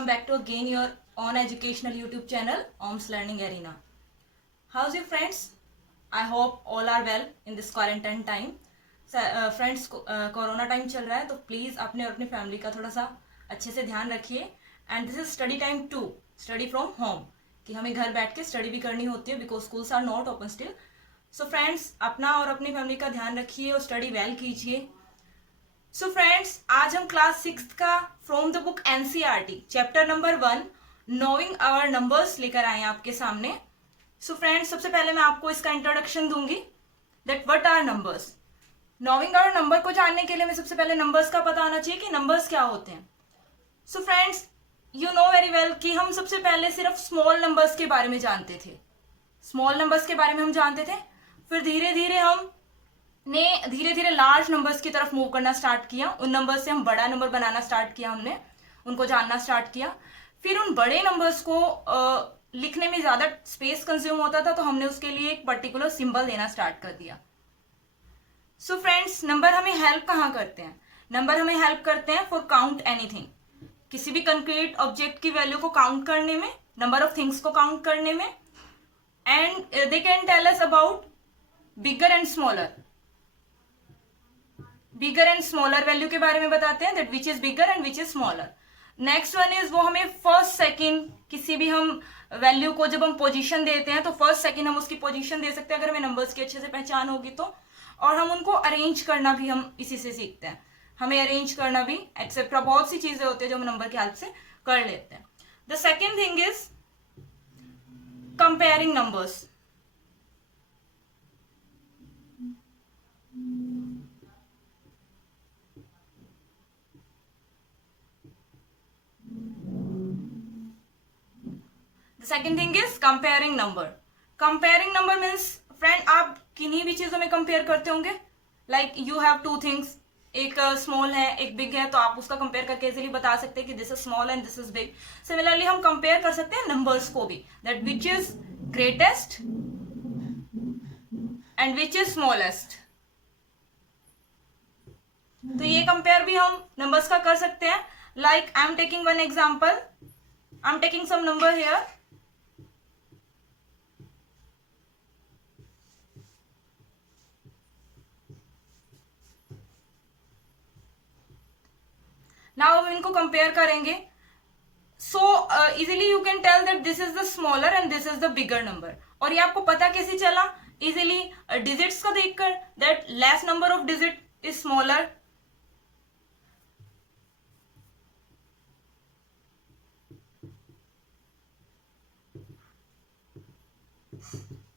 welcome back to again your own educational YouTube channel, OMS Learning Arena. How's your friends? I hope all are well in this quarantine time. Friends corona time चल रहा है तो please अपने और अपनी family का थोड़ा सा अच्छे से ध्यान रखिए. And this is study time too, study from home, कि हमें घर बैठ के स्टडी भी करनी होती है because schools are not open still. So friends, अपना और अपनी फैमिली का ध्यान रखिए और स्टडी वेल कीजिए. सो फ्रेंड्स, आज हम क्लास 6 का from the book NCERT chapter number 1 knowing our numbers लेकर आए हैं आपके सामने. सो फ्रेंड्स, सबसे पहले मैं आपको इसका इंट्रोडक्शन दूंगी that what are numbers. Knowing our number को जानने के लिए हमें सबसे पहले नंबर्स का पता होना चाहिए कि नंबर्स क्या होते हैं. So friends, you know very well कि हम सबसे पहले सिर्फ स्मॉल नंबर्स के बारे में जानते थे. स्मॉल नंबर्स के बारे में हम जानते थे, फिर धीरे धीरे लार्ज नंबर्स की तरफ मूव करना स्टार्ट किया. उन नंबर्स से हम बड़ा नंबर बनाना स्टार्ट किया, हमने उनको जानना स्टार्ट किया. फिर उन बड़े नंबर्स को लिखने में ज़्यादा स्पेस कंज्यूम होता था तो हमने उसके लिए एक पर्टिकुलर सिंबल देना स्टार्ट कर दिया. सो फ्रेंड्स, नंबर हमें हेल्प कहाँ करते हैं? नंबर हमें हेल्प करते हैं फॉर काउंट एनीथिंग, किसी भी कंक्रीट ऑब्जेक्ट की वैल्यू को काउंट करने में, नंबर ऑफ थिंग्स को काउंट करने में. And they can tell us about bigger and smaller. Bigger and smaller value के बारे में बताते हैं, that which is bigger and which is smaller. Next one is, वो हमें फर्स्ट सेकंड, किसी भी हम वैल्यू को जब हम पोजीशन देते हैं तो फर्स्ट सेकंड हम उसकी पोजीशन दे सकते हैं अगर हमें नंबर्स की अच्छे से पहचान होगी तो. और हम उनको अरेंज करना भी हम इसी से सीखते हैं. हमें अरेंज करना भी एक्सेट्रा बहुत सी चीजें होती है जो हम नंबर की हेल्प से कर लेते हैं. The second thing is comparing numbers. The second thing is comparing number. Comparing number means, friend, आप किन्हीं भी चीजों में कंपेयर करते होंगे. Like you have two things, एक स्मॉल है एक बिग है, तो आप उसका कंपेयर करके इजीली बता सकते हैं कि this is small and this is big. Similarly हम कंपेयर कर सकते हैं नंबर्स को भी, that which is greatest and which is smallest. तो ये कंपेयर भी हम नंबर्स का कर सकते हैं. Like I am taking one example, I am taking some number here. Now हम इनको कंपेयर करेंगे. So easily you can tell that this is the smaller and this is the bigger number. और ये आपको पता कैसे चला? इजीली डिजिट्स का देखकर, that less number of digit is smaller.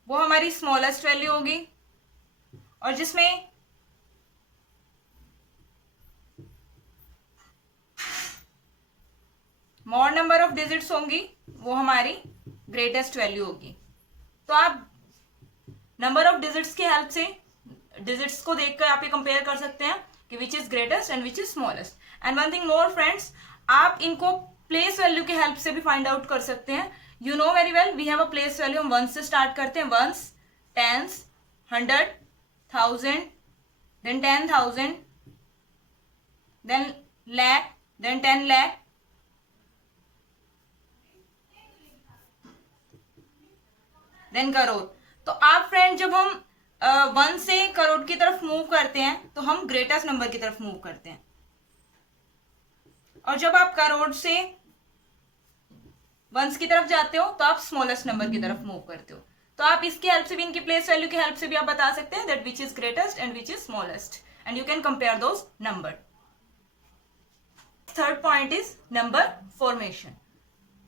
वो हमारी स्मॉलेस्ट वैल्यू होगी. और जिसमें मोर नंबर ऑफ डिजिट्स होंगी वो हमारी ग्रेटेस्ट वैल्यू होगी. तो आप नंबर ऑफ डिजिट्स की हेल्प से, डिजिट्स को देखकर आप ये कंपेयर कर सकते हैं कि which is greatest and which is smallest. And one thing more friends, आप इनको प्लेस वैल्यू की हेल्प से भी फाइंड आउट कर सकते हैं. You know very well, we have a place value. हम 1 से स्टार्ट करते हैं. 1s, 10s, 100, 1000, then 10,000, then lakh, then 10 lakh, then crore. तो आप फ्रेंड, जब हम 1 से करोड़ की तरफ मूव करते हैं तो हम ग्रेटेस्ट नंबर की तरफ मूव करते हैं. और जब आप करोड़ से 1s की तरफ जाते हो तो आप स्मॉलेस्ट नंबर की तरफ मूव करते हो. तो आप इसकी हेल्प से भी, इनकी प्लेस वैल्यू की हेल्प से भी आप बता सकते हैं that which is greatest and which is smallest, and you can compare those number. Third point is number formation.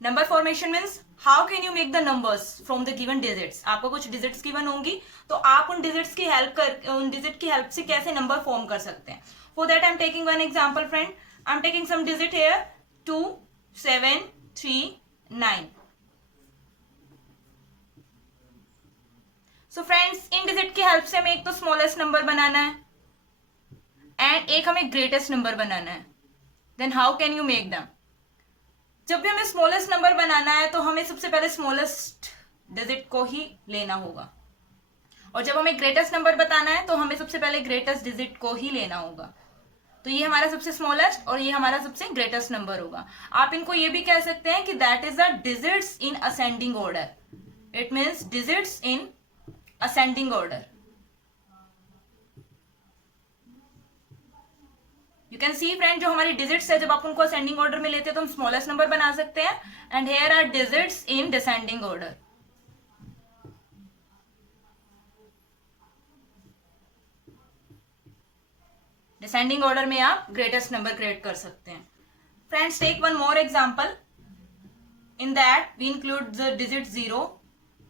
Number formation means how can you make the numbers from the given digits. आपको कुछ digits given होंगी तो आप उन digit की help से कैसे number form कर सकते हैं. For that I am taking one example friend. I am taking some digit here 2, 7, 3, 9. So friends, इन डिजिट की हेल्प से हमें एक तो स्मॉलेस्ट नंबर बनाना है एंड एक हमें ग्रेटेस्ट नंबर बनाना है. Then how can you make them? जब भी हमें स्मॉलेस्ट नंबर बनाना है तो हमें सबसे पहले स्मॉलेस्ट डिजिट को ही लेना होगा, और जब हमें ग्रेटेस्ट नंबर बताना है तो हमें सबसे पहले ग्रेटेस्ट डिजिट को ही लेना होगा. तो ये हमारा सबसे स्मॉलेस्ट और ये हमारा सबसे ग्रेटेस्ट नंबर होगा। आप इनको ये भी कह सकते हैं कि that is the digits in ascending order. It means digits in ascending order. You can see friend, जो हमारी डिजिट्स है जब आप उनको असेंडिंग ऑर्डर में लेते हैं तो हम स्मॉलेस्ट नंबर बना सकते हैं, and here are digits in descending order. Descending order में आप ग्रेटेस्ट नंबर क्रिएट कर सकते हैं। Friends, take one more example. In that we include the digit 0।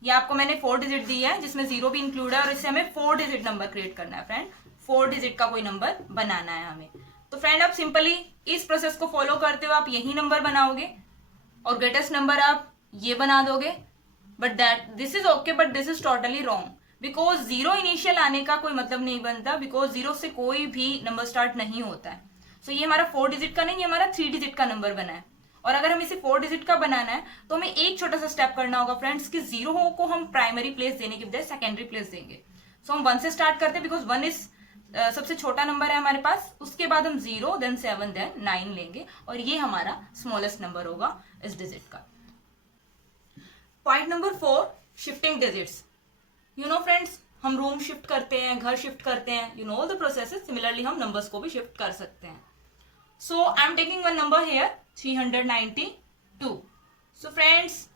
ये आपको मैंने 4 डिजिट दी है जिसमें 0 भी इंक्लूड है, और इससे हमें 4 डिजिट नंबर क्रिएट करना है फ्रेंड। 4 डिजिट का कोई नंबर बनाना है हमें। तो फ्रेंड, आप सिंपली इस प्रोसेस को फॉलो करते हुए आप यही नंबर बनाओगे और ग्रेटेस्ट नंबर आप ये बना दोगे। But this is okay, but this is totally wrong, because 0 initial आने का कोई मतलब नहीं बनता, बिकॉज 0 से कोई भी नंबर स्टार्ट नहीं होता है। सो ये हमारा 4 डिजिट का नहीं, ये हमारा 3 डिजिट का नंबर बना है। और अगर हम इसे 4 डिजिट का बनाना है तो हमें एक छोटा सा स्टेप करना होगा फ्रेंड्स, कि 0 को हम प्राइमरी प्लेस देने के बजाय सेकेंडरी प्लेस देंगे। सो हम 1 से स्टार्ट करते हैं, बिकॉज 1 इज सबसे छोटा नंबर है हमारे पास। उसके बाद हम 0, देन 7, देन 9 लेंगे, और ये हमारा स्मॉलेस्ट नंबर होगा इस डिजिट का। Point number 4, shifting digits. You know friends, हम रूम शिफ्ट करते हैं, घर शिफ्ट करते हैं, you know the processes. Similarly हम नंबर्स को भी शिफ्ट कर सकते हैं। So I am taking one number here 392। So friends,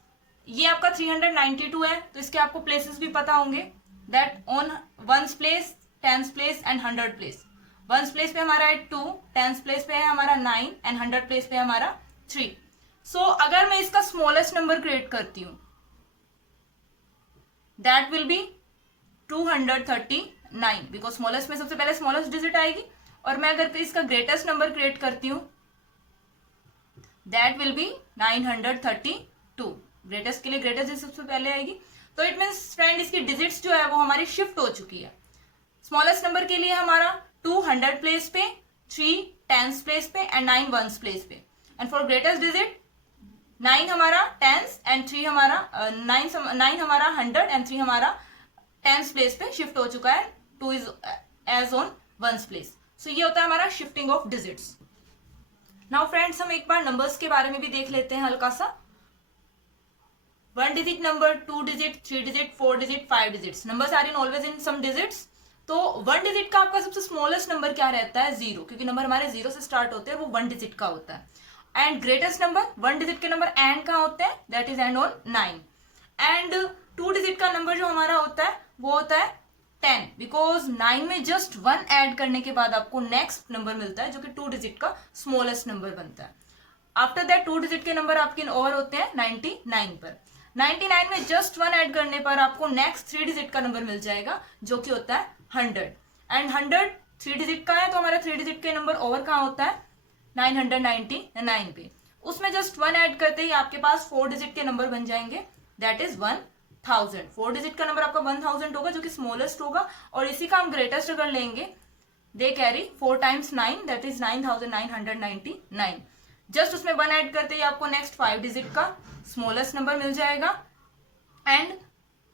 ये आपका 392 है, तो इसके आपको प्लेसेस भी पता होंगे, that on 1s place, 10s place and 100 place. 1s place पे हमारा है 2, 10s प्लेस पे है हमारा 9 एंड 100 प्लेस पे हमारा 3। सो अगर मैं इसका स्मॉलेस्ट नंबर क्रिएट करती हूं, that will be 239, because smallest में सबसे पहले स्मॉलेस्ट डिजिट आएगी। और मैं अगर इसका ग्रेटेस्ट नंबर क्रिएट करती हूं, दैट विल बी 932। ग्रेटेस्ट के लिए ग्रेटेस्ट डिजिट सबसे पहले आएगी। तो इट मीन्स फ्रेंड, इसकी डिजिट्स जो है वो हमारी शिफ्ट हो चुकी है। स्मॉलेस्ट नंबर के लिए हमारा 2 100 प्लेस पे, 3 10s प्लेस पे एंड 9 1s प्लेस पे। एंड फॉर ग्रेटेस्ट डिजिट 9 हमारा 10s एंड 3 हमारा 9 हमारा 100 एंड 3 हमारा 10s प्लेस पे शिफ्ट हो चुका है। 2 is as on 1s place. So ये होता है हमारा shifting of digits. Now friends, हम एक बार नंबर्स के बारे में भी देख लेते हैं हल्का सा। 1 digit number, 2 digit, 3 digit, 4 digit, 5 digits. Numbers are in always in some digits. तो 1 डिजिट का आपका सबसे स्मॉलेस्ट नंबर क्या रहता है? 0, क्योंकि नंबर हमारे 0 से स्टार्ट होते हैं, वो 1 डिजिट का होता है। एंड ग्रेटेस्ट नंबर 1 डिजिट के नंबर एंड कहाँ होते हैं? That is and on 9। And 2 digit का नंबर जो हमारा होता है वो होता है 10, बिकॉज 9 में जस्ट 1 ऐड करने के बाद आपको नेक्स्ट नंबर मिलता है जो कि 2 डिजिट का स्मॉलेस्ट नंबर बनता है। आफ्टर दैट 2 डिजिट के नंबर आपके ओवर होते हैं 99 पर। 99 में जस्ट 1 ऐड करने पर आपको नेक्स्ट 3 डिजिट का नंबर मिल जाएगा जो कि होता है 100। एंड 100 3 डिजिट का है, तो हमारा 3 डिजिट के नंबर ओवर कहाँ होता है? 999 पे। उसमें जस्ट 1 ऐड करते ही आपके पास 4 डिजिट के नंबर बन जाएंगे, दैट इज 1000। 4 डिजिट का नंबर आपका 1000 होगा जो कि स्मॉलेस्ट होगा, और इसी का हम ग्रेटेस्ट अगर लेंगे, they carry 4 times 9, that is 9999। Just उसमें 1 ऐड करते ही आपको नेक्स्ट 5 डिजिट का स्मॉलेस्ट नंबर मिल जाएगा, एंड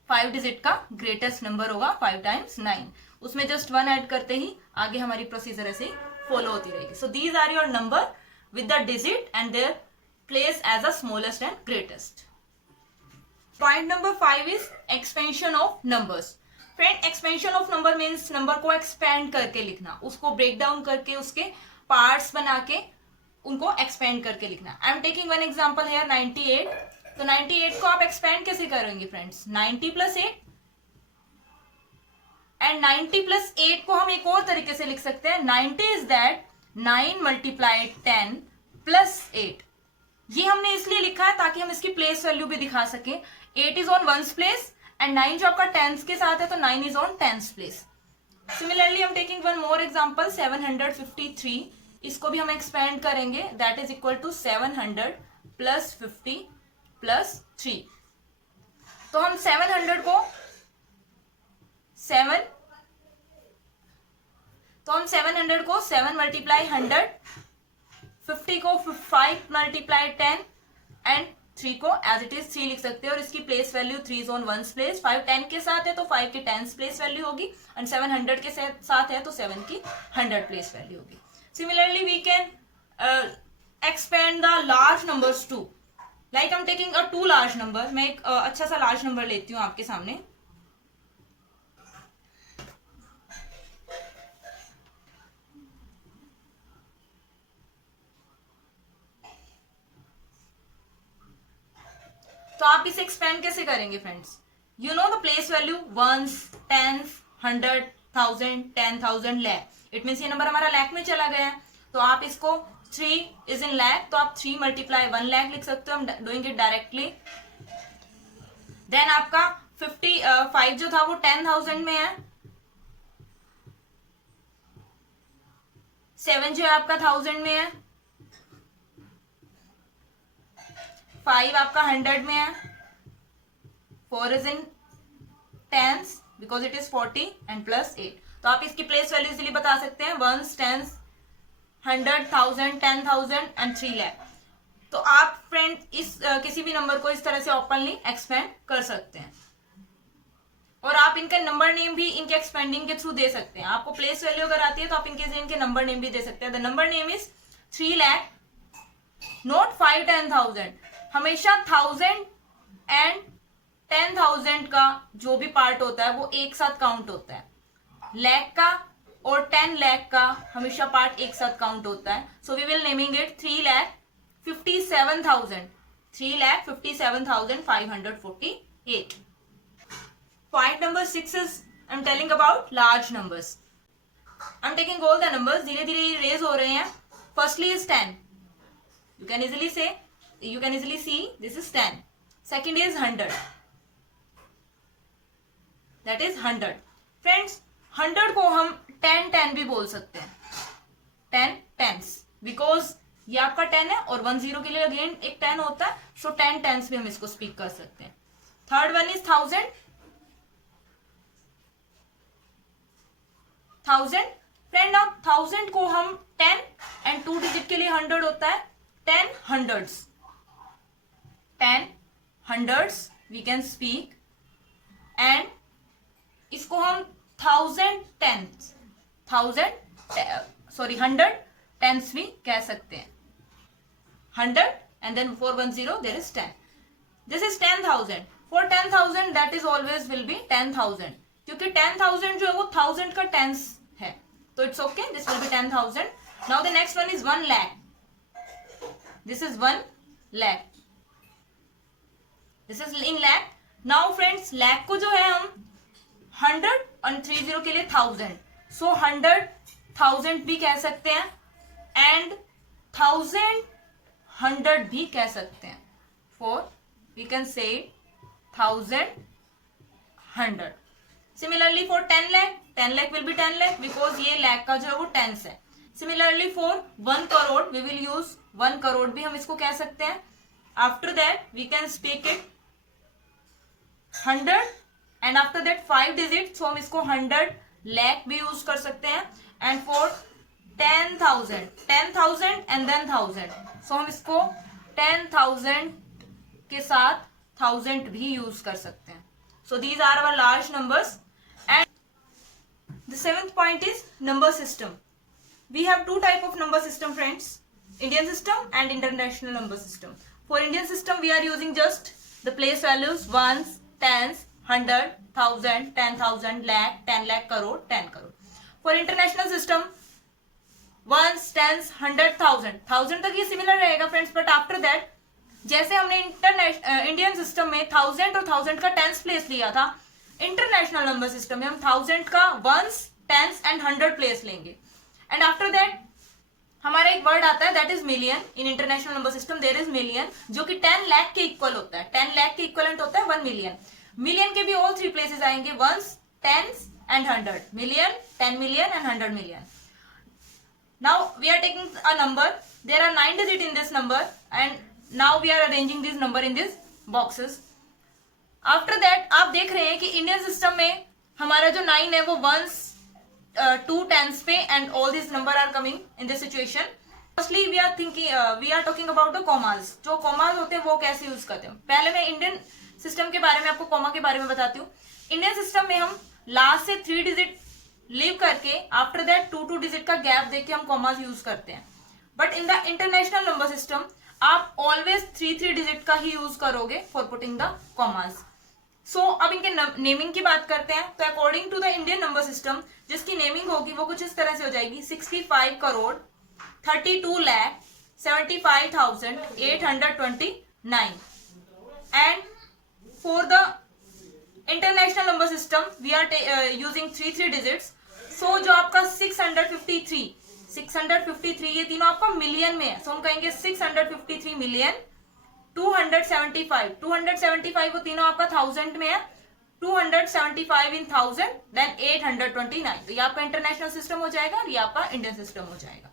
5 डिजिट का ग्रेटेस्ट नंबर होगा 5 times 9। उसमें जस्ट 1 ऐड करते ही आगे हमारी प्रोसीजर ऐसे ही फॉलो होती रहेगी। So these are your number with the digit and their place as a smallest and greatest. Point number 5 is expansion of numbers. Friend, expansion of number means number को expand करके लिखना, उसको break down करके उसके parts बना के उनको expand करके लिखना। आई am taking one example hair 98। तो 98 को आप एक्सपेंड कैसे करेंगे फ्रेंड्स? 90 + 8, एंड 90 + 8 को हम एक और तरीके से लिख सकते हैं। 90 इज दैट 9 × 10 + 8। ये हमने इसलिए लिखा है ताकि हम इसकी प्लेस वैल्यू भी दिखा सकें। 8 is on 1s place and 9 जो आपका 10s के साथ है, तो 9 is on 10s place. Similarly हम टेकिंग वन मोर एग्जांपल 753। इसको भी हम एक्सपेंड करेंगे, दैट इज इक्वल टू 700 + 50 + 3। तो हम 700 को 7 × 100, 50 को 5 × 10 एंड 3 को एज इट इज 3 लिख सकते हैं, और इसकी place value 3 is on 1s place. 5 10 के साथ है तो 5 की 10s प्लेस वैल्यू होगी, एंड 700 के साथ है तो 7 की 100 प्लेस वैल्यू होगी। Similarly, we can expand the large numbers too. Like I'm taking a two large number. मैं एक अच्छा सा large number लेती हूँ आपके सामने. तो आप इसे एक्सपेंड कैसे करेंगे friends? You know the place value ones, tens, 100, 1000, 10,000, lakh. It means ये नंबर हमारा लैख में चला गया है. तो आप इसको 3 इज इन लैख, तो आप 3 मल्टीप्लाई 1 लैख लिख सकते हो. हम डूइंग इट डायरेक्टली. देन आपका 55 जो था वो 10,000 में है. 7 जो है आपका 1000 में है. 5 आपका 100 में है. 4 is in tens because it is 40 and plus 8. तो आप इसकी प्लेस वैल्यू इजीली बता सकते हैं. Ones, tens, 100, 1000, 10,000 and 3 lakh. तो आप फ्रेंड इस किसी भी नंबर को इस तरह से ओपनली एक्सपेंड कर सकते हैं. और आप इनका नंबर नेम भी इनके एक्सपेंडिंग के थ्रू दे सकते हैं. आपको प्लेस वैल्यू अगर आती है तो आप इनके नंबर नेम भी दे सकते हैं. The number name is 3 lakh, not 5, 10,000. हमेशा 1000 एंड 10,000 का जो भी पार्ट होता है वो एक साथ काउंट होता है. लैख का और 10 लैख का हमेशा पार्ट एक साथ काउंट होता है. So we will naming it 3,57,000. 3,57,548. Point number 6 is I'm telling about large numbers. I'm taking all the numbers. धीरे धीरे ये रेज हो रहे हैं. Firstly is 10. You can easily see this is 10. Second is 100. That is 100. Friends, 100 को हम 10 भी बोल सकते हैं. 10 tens. Because ये आपका 10 है और 10 के लिए अगेन एक 10 होता है. So 10 tens भी हम इसको स्पीक कर सकते हैं. Third one is 1000. 1000. फ्रेंड अब 1000 को हम 10 एंड 2 डिजिट के लिए 100 होता है. 10 hundreds. 10 hundreds we can speak. And इसको हम 1,000 tens, 100 tens भी कह सकते हैं. 100 and then 410 there is 10. This is 10,000. For 10,000 that is always will be 10,000. क्योंकि 10,000 जो है वो 1000 का टेंस है. तो it's okay, this will be 10,000. Now the next one is 1 lakh. This is 1 lakh. This is in lakh. Now friends lakh को जो है हम 100 और 30 के लिए 1000. सो 100,000 भी कह सकते हैं एंड 1,000 भी कह सकते हैं. Four we can say 1,000. Similarly for 10 lakh, 10 lakh will be 10 lakh because ये lakh का जो है वो tens है. Similarly for 1 crore, we will use 1 crore भी हम इसको कह सकते हैं. After that we can speak it 100 and after that 5 digits, so हम इसको 100 lakh भी यूज कर सकते हैं. And for 10,000 and then 1,000, so हम इसको 10,000 के साथ 1,000 भी यूज कर सकते हैं. So these are our large numbers. And the 7th point is number system. We have two type of number system friends, Indian system and international number system. For Indian system we are using just the place values ones, tens, 100, 1,000, 10,000, lakh, 10 lakh, crore, 10 crore. For international system ones, tens, 100, 1,000. 1,000 तक ये similar रहेगा friends. But after that जैसे हमने Indian system में 1000 और 1000 का tens place लिया था, इंटरनेशनल नंबर सिस्टम में हम 1000 का वंस, टेंस एंड 100 प्लेस लेंगे. एंड आफ्टर दैट हमारा एक वर्ड आता है that is million. In international number system there is million जो कि 10 लाख के इक्वल होता है. 10 लाख के इक्वलेंट होता है 1 मिलियन. मिलियन के भी ऑल 3 प्लेसेस आएंगे, ones, tens and 100. Million, 10 million and 100 million. Now we are taking a number. There are 9 digits in this number and now we are arranging this number in these boxes. After that आप देख रहे हैं कि Indian system में हमारा जो 9 है वो वंस, 2 टेंस पे and all this number are coming in this situation. Firstly we are talking about the commas. जो कॉमास होते हैं वो कैसे यूज करते हैं. पहले मैं इंडियन सिस्टम के बारे में आपको कॉमा के बारे में बताती हूँ. इंडियन सिस्टम में हम लास्ट से 3 डिजिट लीव करके आफ्टर दैट 2 डिजिट का गैप देके हम कॉमास यूज करते हैं। But in the international number system आप ऑलवेज 3 डिजिट का ही यूज करोगे for putting the commas. So अब इनके नेमिंग की बात करते हैं। तो according to the Indian number system जिसकी नेमिंग होगी वो कुछ इस तरह से हो जाएगी 65 crore 32,75,829 and for the international number system we are using 3 digits. So जो आपका 653 ये तीनों आपका मिलियन में है। सो हम कहेंगे 653 मिलियन 275 वो तीनों आपका 1000 में है। 275 इन 1000 देन 829। तो ये आपका इंटरनेशनल सिस्टम हो जाएगा और ये आपका इंडियन सिस्टम हो जाएगा।